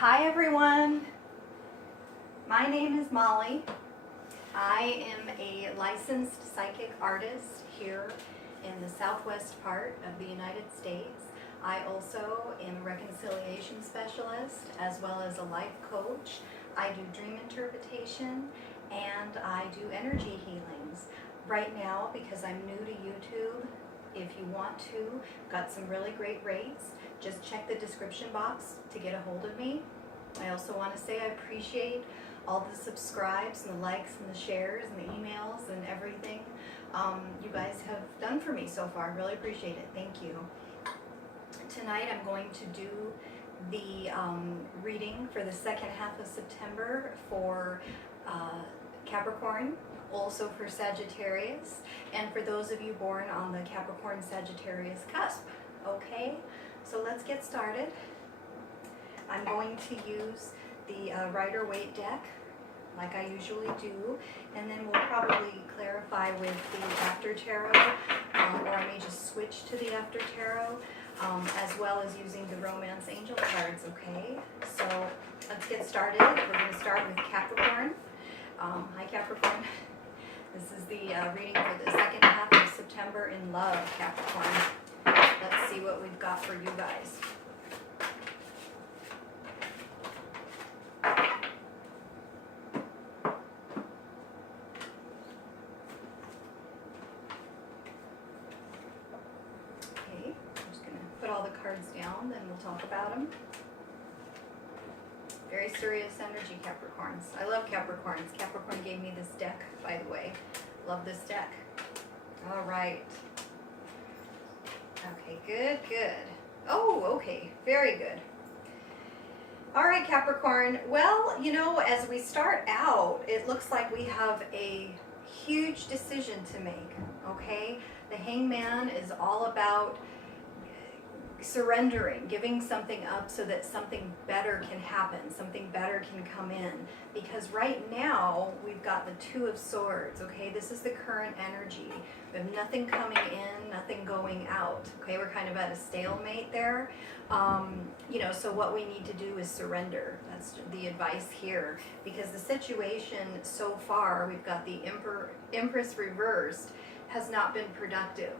Hi everyone, my name is Molly. I am a licensed psychic artist here in the southwest part of the United States. I also am a reconciliation specialist as well as a life coach. I do dream interpretation and I do energy healings. Right now, because I'm new to YouTube, if you want to, got some really great rates. Just check the description box to get a hold of me. I also want to say I appreciate all the subscribes and the likes and the shares and the emails and everything you guys have done for me so far. I really appreciate it. Thank you. Tonight I'm going to do the reading for the second half of September for Capricorn, also for Sagittarius, and for those of you born on the Capricorn-Sagittarius cusp. Okay, so let's get started. I'm going to use the Rider-Waite deck, like I usually do, and then we'll probably clarify with the After Tarot, or I may just switch to the After Tarot, as well as using the Romance Angel cards, okay? So let's get started. We're going to start with Capricorn. Hi Capricorn. This is the reading for the second half of September in love, Capricorn. Let's see what we've got for you guys. Okay, I'm just going to put all the cards down, then we'll talk about them. Very serious energy, Capricorns. I love Capricorns. Capricorn gave me this deck, by the way. Love this deck. All right. Okay, good, good. Oh, okay, very good. All right, Capricorn. Well, you know, as we start out, it looks like we have a huge decision to make, okay? The Hangman is all about surrendering, giving something up so that something better can happen, something better can come in. Because right now, we've got the Two of Swords, okay? This is the current energy. We have nothing coming in, nothing going out, okay? We're kind of at a stalemate there. You know, so what we need to do is surrender. That's the advice here. Because the situation so far, we've got the Empress reversed, has not been productive,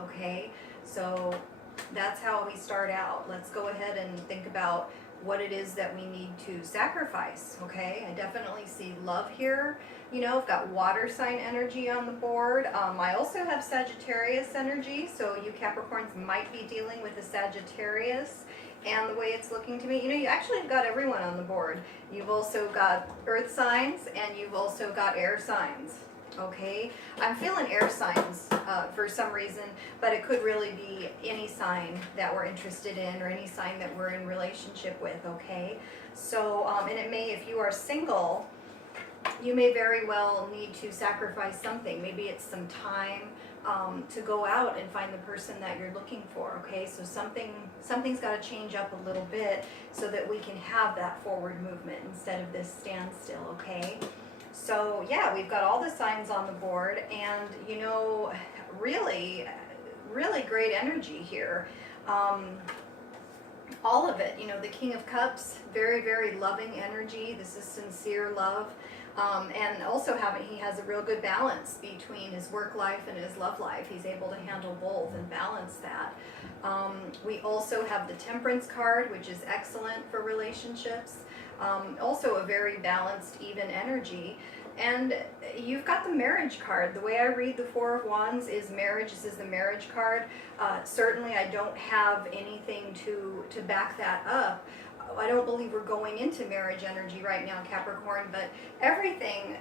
okay? So that's how we start out. Let's go ahead and think about what it is that we need to sacrifice, okay? I definitely see love here. You know, I've got water sign energy on the board. I also have Sagittarius energy, so you Capricorns might be dealing with the Sagittarius and the way it's looking to me. You know, you actually have got everyone on the board. You've also got earth signs and you've also got air signs. Okay, I'm feeling air signs for some reason, but it could really be any sign that we're interested in or any sign that we're in relationship with, okay? So, and it may, if you are single, you may very well need to sacrifice something. Maybe it's some time to go out and find the person that you're looking for, okay? So something's got to change up a little bit so that we can have that forward movement instead of this standstill, okay? So yeah, we've got all the signs on the board, and you know, really, really great energy here. All of it, you know, the King of Cups, very, very loving energy. This is sincere love. And also he has a real good balance between his work life and his love life. He's able to handle both and balance that. We also have the Temperance card, which is excellent for relationships. Also a very balanced, even energy. And you've got the Marriage card. The way I read the Four of Wands is marriage. This is the Marriage card. Certainly I don't have anything to back that up. I don't believe we're going into marriage energy right now, Capricorn, but everything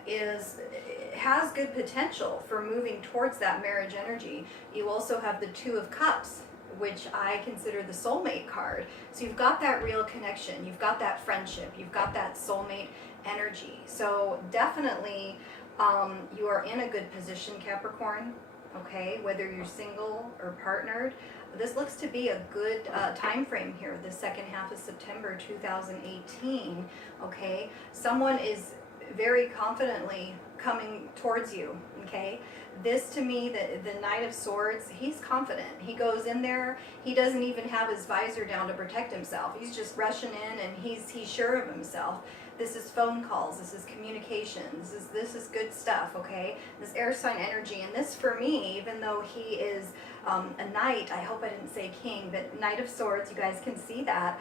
has good potential for moving towards that marriage energy. You also have the Two of Cups, which I consider the soulmate card. So you've got that real connection, you've got that friendship, you've got that soulmate energy. So definitely you are in a good position, Capricorn, okay, whether you're single or partnered. This looks to be a good time frame here, the second half of September 2018, okay? Someone is very confidently coming towards you, okay? This to me, the Knight of Swords, he's confident. He goes in there, he doesn't even have his visor down to protect himself. He's just rushing in and he's sure of himself. This is phone calls, this is communication, this is good stuff, okay? This air sign energy, and this for me, even though he is a knight, I hope I didn't say king, but Knight of Swords, you guys can see that.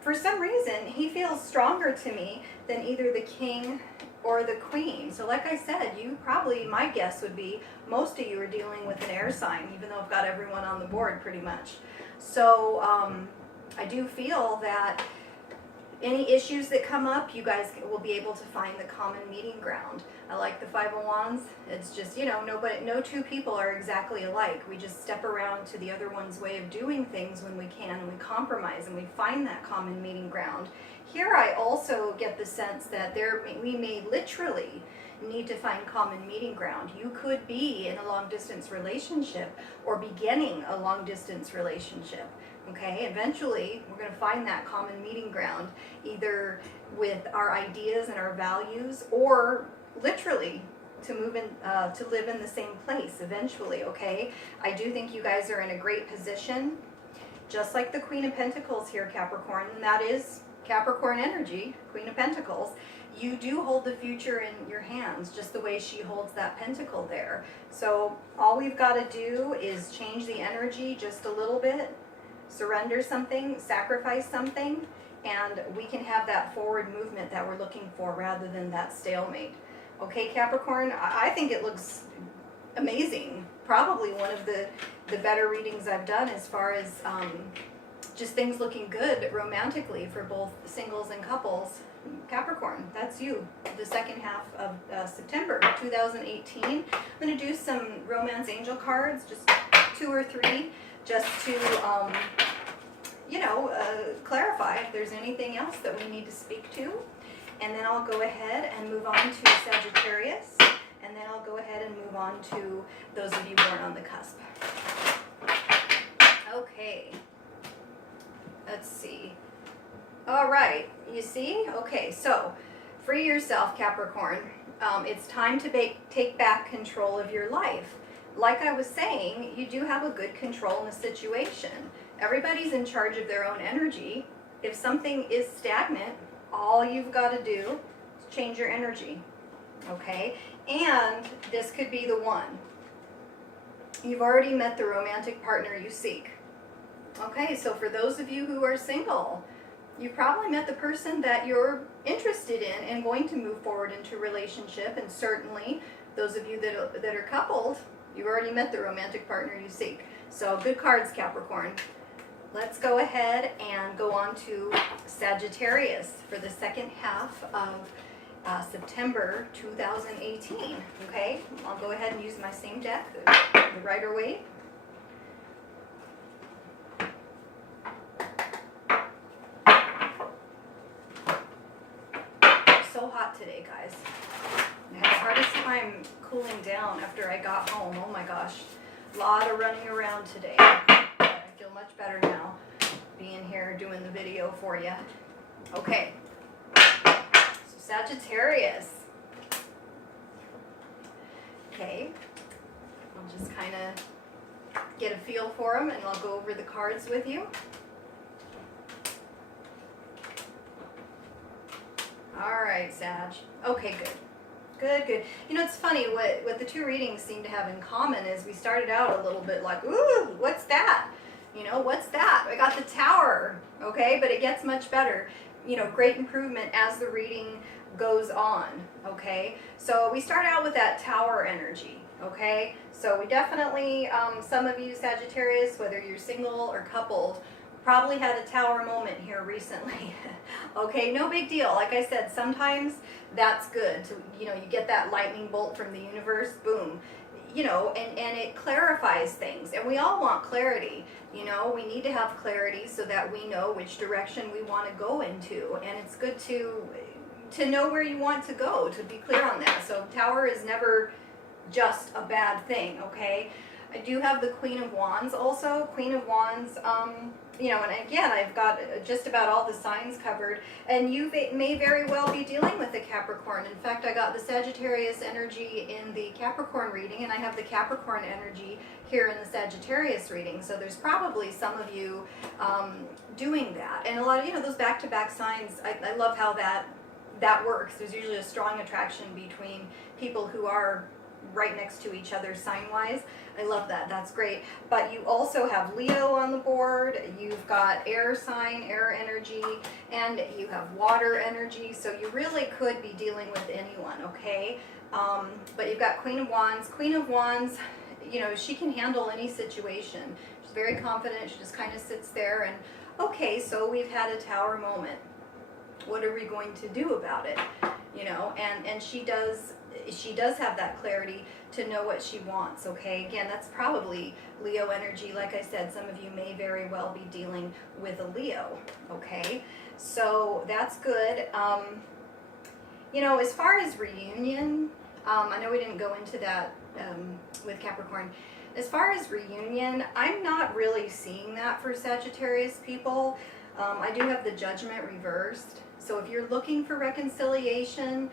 For some reason, he feels stronger to me than either the king or the queen. So like I said, you probably, my guess would be, most of you are dealing with an air sign, even though I've got everyone on the board pretty much. So I do feel that any issues that come up, you guys will be able to find the common meeting ground. I like the Five of Wands. It's just, you know, no two people are exactly alike. We just step around to the other one's way of doing things when we can, and we compromise and we find that common meeting ground. Here I also get the sense that we may literally need to find common meeting ground. You could be in a long distance relationship or beginning a long distance relationship. Okay, eventually we're going to find that common meeting ground, either with our ideas and our values, or literally to move in, to live in the same place eventually. Okay, I do think you guys are in a great position, just like the Queen of Pentacles here, Capricorn, and that is Capricorn energy, Queen of Pentacles. You do hold the future in your hands, just the way she holds that pentacle there. So all we've got to do is change the energy just a little bit, surrender something, sacrifice something, and we can have that forward movement that we're looking for rather than that stalemate. Okay, Capricorn, I think it looks amazing. Probably one of the better readings I've done as far as just things looking good romantically for both singles and couples. Capricorn, that's you, the second half of September 2018. I'm going to do some romance angel cards, just 2 or 3, just to, you know, clarify if there's anything else that we need to speak to. And then I'll go ahead and move on to Sagittarius. And then I'll go ahead and move on to those of you born on the cusp. Okay. Let's see. All right. You see? Okay, so free yourself, Capricorn. It's time to take back control of your life. Like I was saying, you do have a good control in the situation. Everybody's in charge of their own energy. If something is stagnant, all you've got to do is change your energy. Okay? And this could be the one. You've already met the romantic partner you seek. Okay, so for those of you who are single, you've probably met the person that you're interested in and going to move forward into a relationship. And certainly those of you that are coupled, you've already met the romantic partner you seek. So good cards, Capricorn. Let's go ahead and go on to Sagittarius for the second half of September 2018. Okay, I'll go ahead and use my same deck, the Rider-Waite. So hot today, guys. I had the hardest time cooling down after I got home. Oh my gosh, a lot of running around today. But I feel much better now being here doing the video for you. Okay, so Sagittarius. Okay, I'll just kind of get a feel for them and I'll go over the cards with you. All right, Sag. Okay, good. Good, good. You know, it's funny, what the two readings seem to have in common is we started out a little bit like, ooh, what's that? You know, what's that? I got the Tower, okay? But it gets much better. You know, great improvement as the reading goes on, okay? So we start out with that Tower energy, okay? So we definitely, some of you Sagittarius, whether you're single or coupled, probably had a Tower moment here recently. Okay, no big deal. Like I said, sometimes that's good. So, you know, you get that lightning bolt from the universe, boom. You know, and it clarifies things. And we all want clarity. You know, we need to have clarity so that we know which direction we want to go into. And it's good to know where you want to go, to be clear on that. So Tower is never just a bad thing, okay? I do have the Queen of Wands also. Queen of Wands, you know, and again, I've got just about all the signs covered. And you may very well be dealing with a Capricorn. In fact, I got the Sagittarius energy in the Capricorn reading, and I have the Capricorn energy here in the Sagittarius reading. So there's probably some of you doing that. And a lot of, you know, those back-to-back signs, I love how that works. There's usually a strong attraction between people who are right next to each other sign-wise. I love that. That's great. But you also have Leo on the board. You've got air sign, air energy, and you have water energy. So you really could be dealing with anyone, okay? But you've got Queen of Wands. Queen of Wands, you know, she can handle any situation. She's very confident. She just kind of sits there and, okay, so we've had a tower moment. What are we going to do about it? You know, and she does have that clarity to know what she wants, okay? Again, that's probably Leo energy. Like I said, some of you may very well be dealing with a Leo, okay? So that's good. You know, as far as reunion, I know we didn't go into that with Capricorn. As far as reunion, I'm not really seeing that for Sagittarius people. I do have the Judgment reversed. So if you're looking for reconciliation,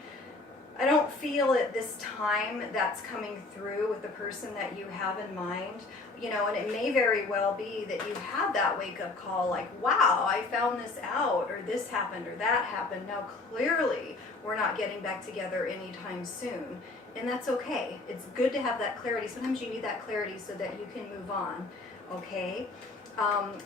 I don't feel at this time that's coming through with the person that you have in mind. You know, and it may very well be that you had that wake-up call like, wow, I found this out, or this happened, or that happened. Now, clearly, we're not getting back together anytime soon. And that's okay. It's good to have that clarity. Sometimes you need that clarity so that you can move on, okay?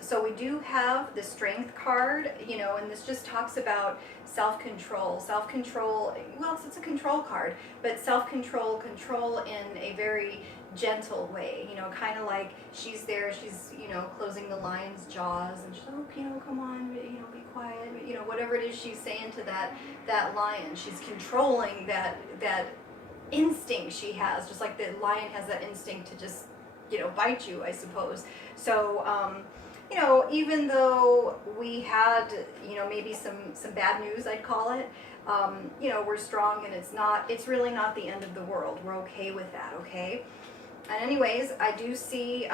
So we do have the Strength card, you know, and this just talks about self-control. Self-control, well, it's a control card, but self-control, control in a very gentle way, you know, kind of like she's there, she's, you know, closing the lion's jaws, and she's, oh, you know, come on, you know, be quiet, you know, whatever it is she's saying to that lion. She's controlling that instinct she has, just like the lion has that instinct to just, you know, bite you, I suppose. So, you know, even though we had, you know, maybe some bad news, I'd call it, you know, we're strong, and it's really not the end of the world. We're okay with that, okay? And anyways, I do see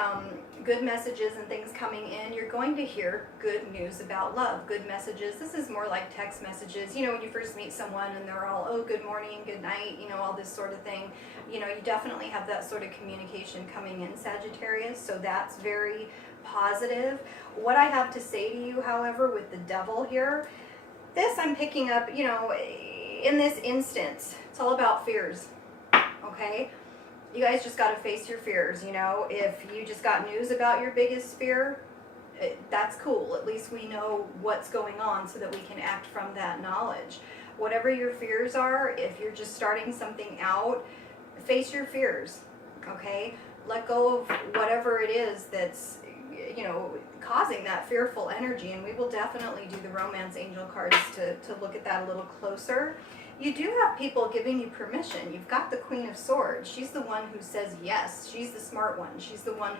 good messages and things coming in. You're going to hear good news about love, good messages. This is more like text messages. You know, when you first meet someone and they're all, oh, good morning, good night, you know, all this sort of thing. You know, you definitely have that sort of communication coming in, Sagittarius, so that's very positive. What I have to say to you, however, with the Devil here, this I'm picking up, you know, in this instance, it's all about fears, okay? You guys just got to face your fears, you know. If you just got news about your biggest fear, that's cool. At least we know what's going on so that we can act from that knowledge. Whatever your fears are, if you're just starting something out, face your fears, okay? Let go of whatever it is that's, you know, causing that fearful energy, and we will definitely do the Romance Angel cards to look at that a little closer. You do have people giving you permission. You've got the Queen of Swords. She's the one who says yes. She's the smart one. She's the one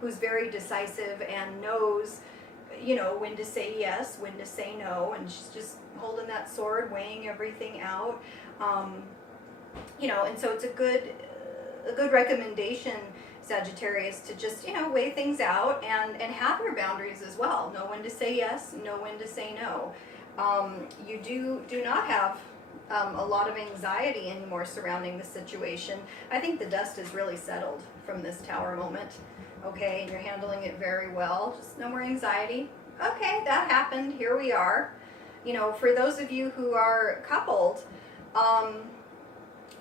who's very decisive and knows, you know, when to say yes, when to say no, and she's just holding that sword, weighing everything out. You know, and so it's a good recommendation, Sagittarius, to just, you know, weigh things out and have your boundaries as well. Know when to say yes, know when to say no. You do not have a lot of anxiety anymore surrounding the situation. I think the dust is really settled from this Tower moment, okay? And you're handling it very well. Just no more anxiety. Okay, that happened. Here we are. You know, for those of you who are coupled,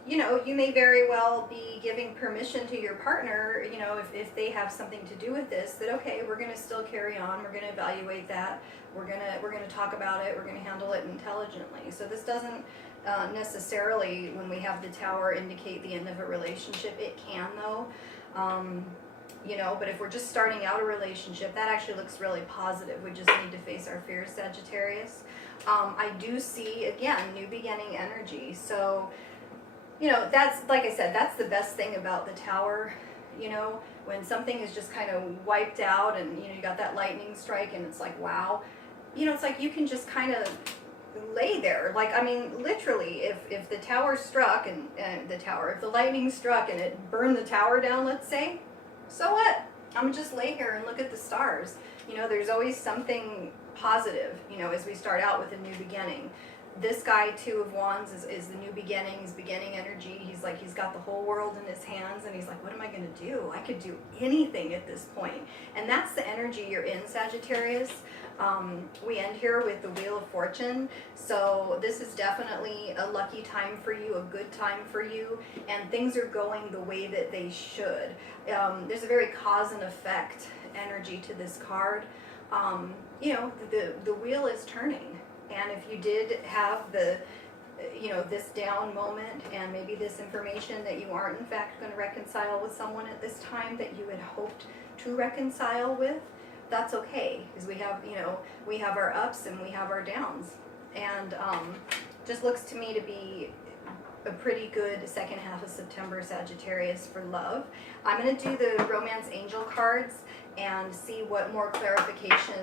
you know, you may very well be giving permission to your partner, you know, if they have something to do with this, that, okay, we're going to still carry on. We're going to evaluate that. We're going to talk about it. We're going to handle it intelligently. So this doesn't necessarily, when we have the Tower, indicate the end of a relationship. It can, though. You know, but if we're just starting out a relationship, that actually looks really positive. We just need to face our fears, Sagittarius. I do see, again, new beginning energy. So, you know, that's, like I said, that's the best thing about the Tower. You know, when something is just kind of wiped out and, you know, you got that lightning strike and it's like, wow. You know, it's like you can just kind of lay there. Like, I mean, literally, if the Tower struck and if the lightning struck and it burned the Tower down, let's say, so what? I'm gonna just lay here and look at the stars. You know, there's always something positive, you know, as we start out with a new beginning. This guy, Two of Wands, is the new beginnings, beginning energy. He's like, he's got the whole world in his hands, and he's like, what am I going to do? I could do anything at this point. And that's the energy you're in, Sagittarius. We end here with the Wheel of Fortune. So this is definitely a lucky time for you, a good time for you, and things are going the way that they should. There's a very cause and effect energy to this card. You know, the wheel is turning. And if you did have the, you know, this down moment and maybe this information that you aren't in fact going to reconcile with someone at this time that you had hoped to reconcile with, that's okay. Because we have, you know, we have our ups and we have our downs. And just looks to me to be a pretty good second half of September, Sagittarius, for love. I'm going to do the Romance Angel cards and see what more clarification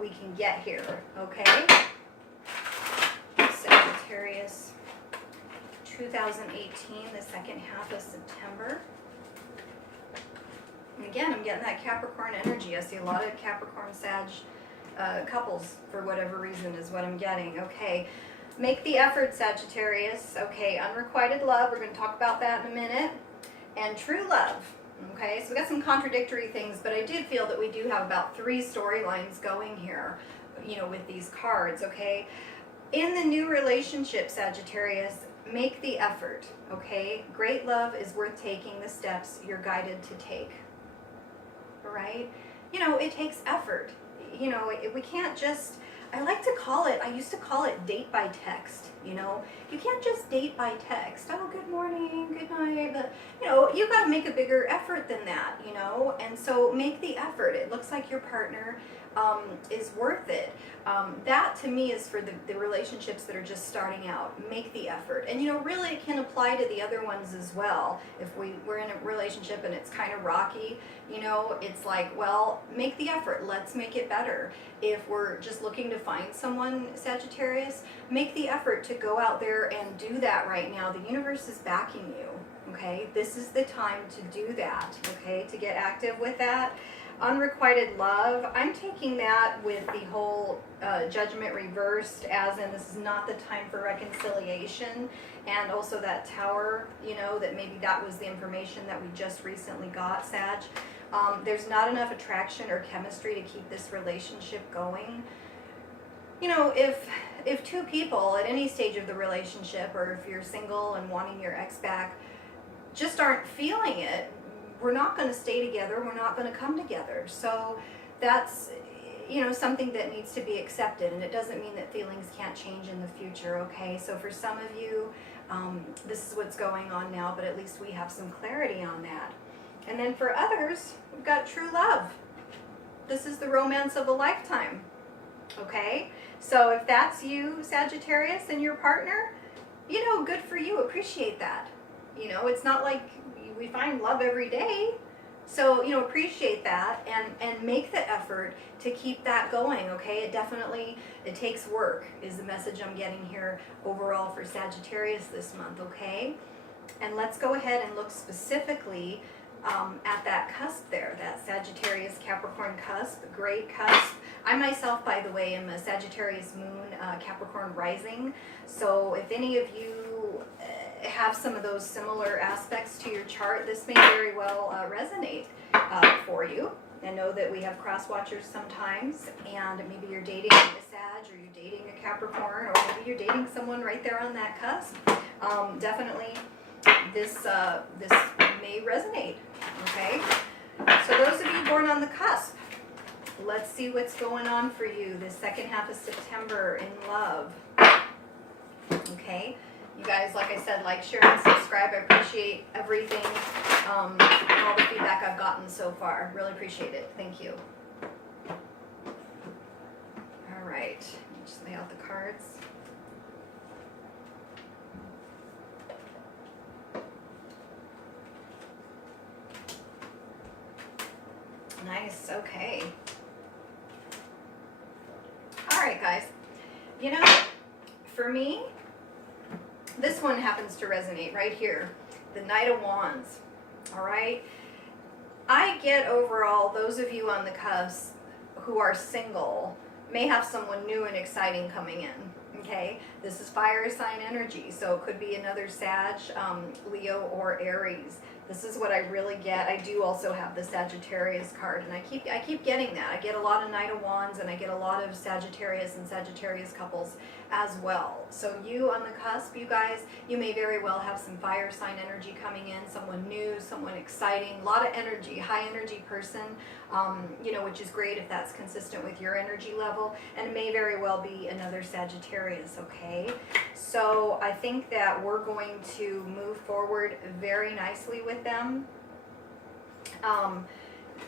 we can get here, okay? Sagittarius 2018, the second half of September. And again, I'm getting that Capricorn energy. I see a lot of Capricorn Sag couples for whatever reason is what I'm getting. Okay, make the effort, Sagittarius. Okay, unrequited love, we're going to talk about that in a minute. And true love. Okay, so we got some contradictory things, but I did feel that we do have about 3 storylines going here, you know, with these cards, okay? In the new relationship, Sagittarius, make the effort, okay? Great love is worth taking the steps you're guided to take, all right? You know, it takes effort. You know, we can't just, I like to call it, I used to call it date by text, you know? You can't just date by text. Oh, good morning, good night. But, you know, you got to make a bigger effort than that, you know? And so make the effort. It looks like your partner is worth it. That to me is for the relationships that are just starting out. Make the effort. And you know, really it can apply to the other ones as well. If we're in a relationship and it's kind of rocky, you know, it's like, well, make the effort. Let's make it better. If we're just looking to find someone, Sagittarius, make the effort to go out there and do that right now. The universe is backing you, okay? This is the time to do that, okay? To get active with that. Unrequited love, I'm taking that with the whole judgment reversed, as in this is not the time for reconciliation, and also that Tower, you know, that maybe that was the information that we just recently got, Sag. There's not enough attraction or chemistry to keep this relationship going. You know, if 2 people at any stage of the relationship, or if you're single and wanting your ex back, just aren't feeling it, we're not going to stay together, we're not going to come together. So that's, you know, something that needs to be accepted, and it doesn't mean that feelings can't change in the future, okay? So for some of you, this is what's going on now, but at least we have some clarity on that. And then for others, we've got true love. This is the romance of a lifetime, okay? So if that's you, Sagittarius, and your partner, you know, good for you, appreciate that. You know, it's not like we find love every day. So, you know, appreciate that and make the effort to keep that going, okay? It takes work is the message I'm getting here overall for Sagittarius this month, okay? And let's go ahead and look specifically at that cusp there, that Sagittarius Capricorn cusp, great cusp. I myself, by the way, am a Sagittarius moon, Capricorn rising. So if any of you have some of those similar aspects to your chart, this may very well resonate for you. And know that we have cross watchers sometimes, and maybe you're dating a Sag, or you're dating a Capricorn, or maybe you're dating someone right there on that cusp. Definitely this may resonate, okay? So those of you born on the cusp, let's see what's going on for you this second half of September in love, okay? You guys, like I said, like, share, and subscribe. I appreciate everything, all the feedback I've gotten so far. Really appreciate it. Thank you. All right, let me just lay out the cards. Nice, okay. All right, guys. You know, for me, this one happens to resonate right here. The Knight of Wands, all right? I get overall, those of you on the cusp who are single may have someone new and exciting coming in. Okay, this is fire sign energy, so it could be another Sag, Leo, or Aries. This is what I really get. I do also have the Sagittarius card, and I keep getting that. I get a lot of Knight of Wands, and I get a lot of Sagittarius and Sagittarius couples as well. So you on the cusp, you guys, you may very well have some fire sign energy coming in, someone new, someone exciting, a lot of energy, high energy person, you know, which is great if that's consistent with your energy level, and it may very well be another Sagittarius, okay? So I think that we're going to move forward very nicely with them.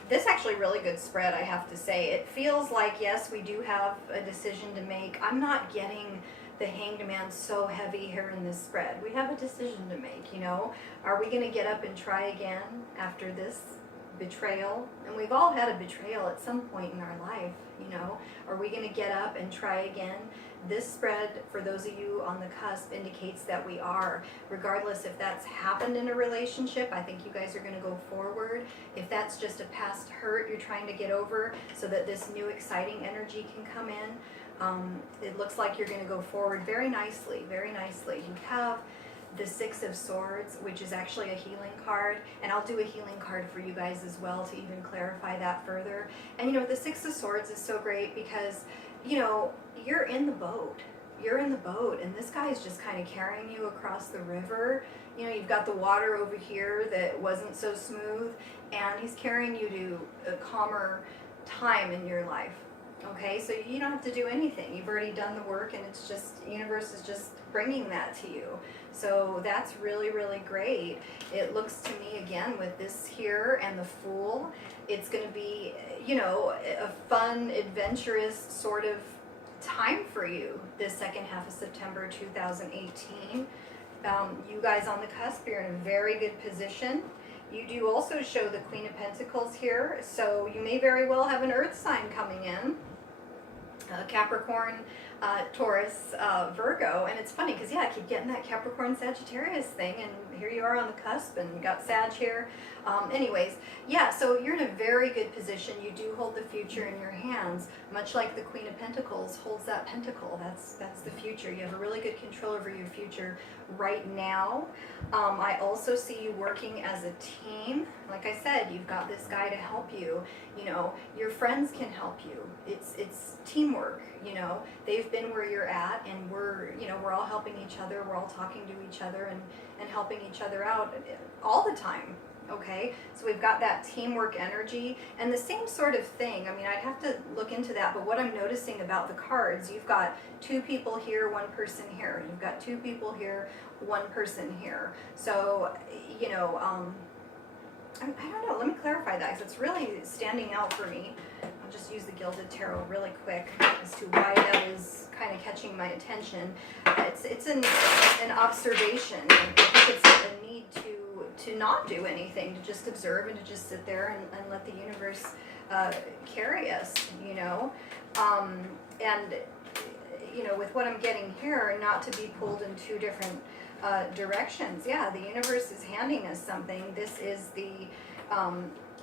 This actually really good spread, I have to say. It feels like, yes, we do have a decision to make. I'm not getting the Hanged Man so heavy here in this spread. We have a decision to make, you know. Are we going to get up and try again after this betrayal? And we've all had a betrayal at some point in our life, you know. Are we going to get up and try again? This spread, for those of you on the cusp, indicates that we are. Regardless if that's happened in a relationship, I think you guys are going to go forward. If that's just a past hurt you're trying to get over so that this new exciting energy can come in, it looks like you're going to go forward very nicely, very nicely. You have the Six of Swords, which is actually a healing card, and I'll do a healing card for you guys as well to even clarify that further. And you know, the Six of Swords is so great because, you know, you're in the boat. You're in the boat, and this guy is just kind of carrying you across the river. You know, you've got the water over here that wasn't so smooth, and he's carrying you to a calmer time in your life. Okay, so you don't have to do anything. You've already done the work, and it's just, the universe is just bringing that to you. So that's really, really great. It looks to me, again, with this here and the Fool, it's going to be, you know, a fun, adventurous sort of time for you this second half of September 2018. You guys on the cusp, you're in a very good position. You do also show the Queen of Pentacles here, so you may very well have an earth sign coming in. Capricorn, Taurus, Virgo, and it's funny because, yeah, I keep getting that Capricorn Sagittarius thing, and here you are on the cusp, and you got Sag here. Anyways, yeah, so you're in a very good position. You do hold the future in your hands, much like the Queen of Pentacles holds that pentacle. That's the future. You have a really good control over your future right now. I also see you working as a team. Like I said, you've got this guy to help you. You know, your friends can help you. It's teamwork. You know, they've been where you're at, and we're all helping each other. We're all talking to each other and helping each other out all the time. Okay, so we've got that teamwork energy, and the same sort of thing. I mean, I'd have to look into that, but what I'm noticing about the cards, you've got two people here, one person here. You've got two people here, one person here. So, you know, I don't know. Let me clarify that, because it's really standing out for me. I'll just use the Gilded Tarot really quick as to why that is kind of catching my attention. It's an observation. I think it's a need to not do anything, to just observe and to just sit there and let the universe carry us, you know. And, you know, with what I'm getting here, not to be pulled in two different directions. Yeah, the universe is handing us something. This is the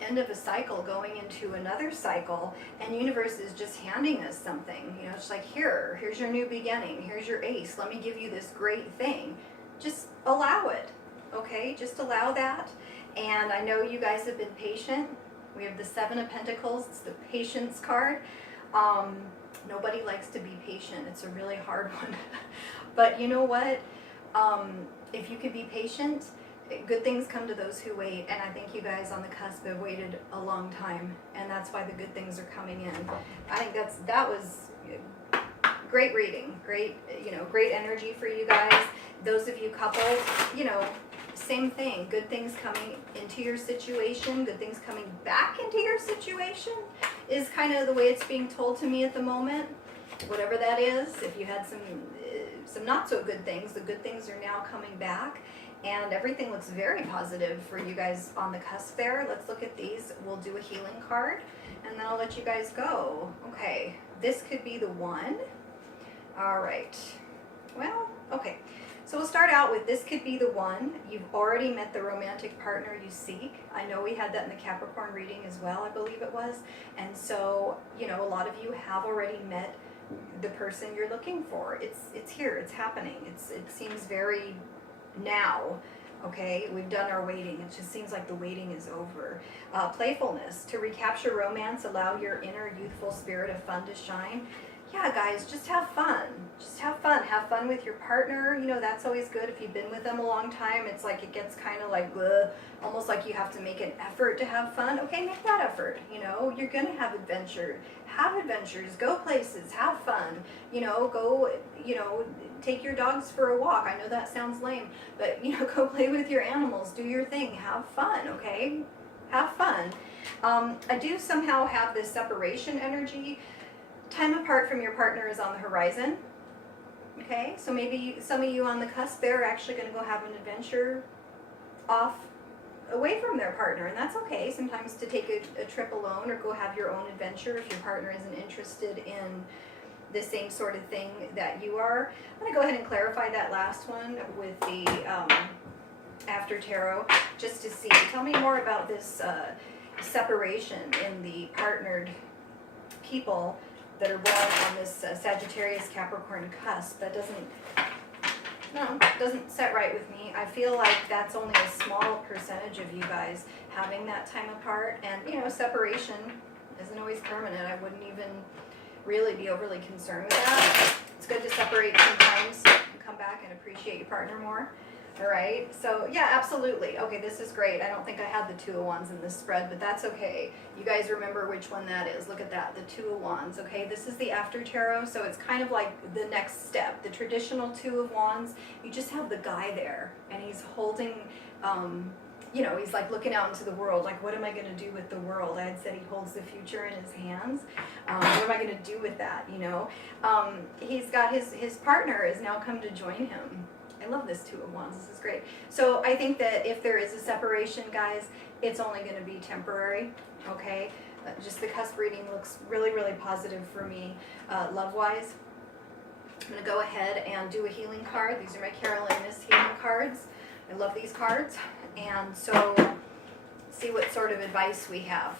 end of a cycle going into another cycle, and universe is just handing us something. You know, it's like, here's your new beginning. Here's your ace. Let me give you this great thing. Just allow it. Okay, just allow that. And I know you guys have been patient. We have the Seven of Pentacles. It's the patience card. Nobody likes to be patient. It's a really hard one. But you know what? If you can be patient, good things come to those who wait. And I think you guys on the cusp have waited a long time, and that's why the good things are coming in. I think that was great reading. Great, you know, great energy for you guys. Those of you couples, you know, same thing. Good things coming into your situation, good things coming back into your situation is kind of the way it's being told to me at the moment. Whatever that is, if you had some not so good things, the good things are now coming back, and everything looks very positive for you guys on the cusp there. Let's look at these. We'll do a healing card, and then I'll let you guys go. Okay, this could be the one. All right. Well, okay. So we'll start out with, this could be the one. You've already met the romantic partner you seek. I know we had that in the Capricorn reading as well, I believe it was. And so, you know, a lot of you have already met the person you're looking for. It's here, it's happening. It seems very now. Okay, we've done our waiting. It just seems like the waiting is over. Playfulness. To recapture romance, allow your inner youthful spirit of fun to shine. Yeah, guys, just have fun. Just have fun. Have fun with your partner. You know, that's always good. If you've been with them a long time, it's like it gets kind of like, almost like you have to make an effort to have fun. Okay, make that effort. You know, you're going to have adventure. Have adventures. Go places. Have fun. You know, go, you know, take your dogs for a walk. I know that sounds lame, but, you know, go play with your animals. Do your thing. Have fun, okay? Have fun. I do somehow have this separation energy. Time apart from your partner is on the horizon. Okay, so maybe some of you on the cusp there are actually going to go have an adventure off away from their partner, and that's okay. Sometimes to take a trip alone or go have your own adventure if your partner isn't interested in the same sort of thing that you are. I'm going to go ahead and clarify that last one with the after tarot just to see. Tell me more about this separation in the partnered people that are born on this Sagittarius Capricorn cusp. That doesn't set right with me. I feel like that's only a small percentage of you guys having that time apart, and you know, separation isn't always permanent. I wouldn't even really be overly concerned with that. It's good to separate sometimes and come back and appreciate your partner more. All right, so yeah, absolutely. Okay, this is great. I don't think I had the Two of Wands in this spread, but that's okay. You guys remember which one that is. Look at that, the Two of Wands. Okay, this is the after tarot, so it's kind of like the next step. The traditional Two of Wands, you just have the guy there, and he's holding, you know, he's like looking out into the world, like, what am I going to do with the world? I had said he holds the future in his hands. What am I going to do with that, you know? He's got his partner has now come to join him. I love this Two of Wands. This is great. So I think that if there is a separation, guys, it's only going to be temporary, okay? Just the cusp reading looks really, really positive for me, love-wise. I'm going to go ahead and do a healing card. These are my Carolina's healing cards. I love these cards. And so see what sort of advice we have,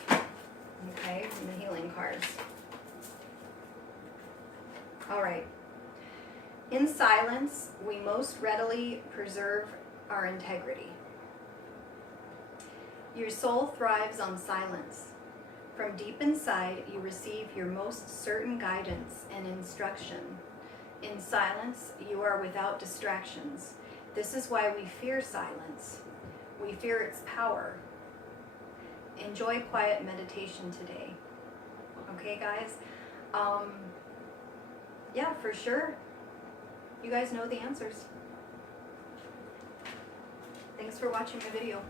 okay, from the healing cards. All right. In silence, we most readily preserve our integrity. Your soul thrives on silence. From deep inside, you receive your most certain guidance and instruction. In silence, you are without distractions. This is why we fear silence. We fear its power. Enjoy quiet meditation today. Okay, guys? Yeah, for sure. You guys know the answers. Thanks for watching my video.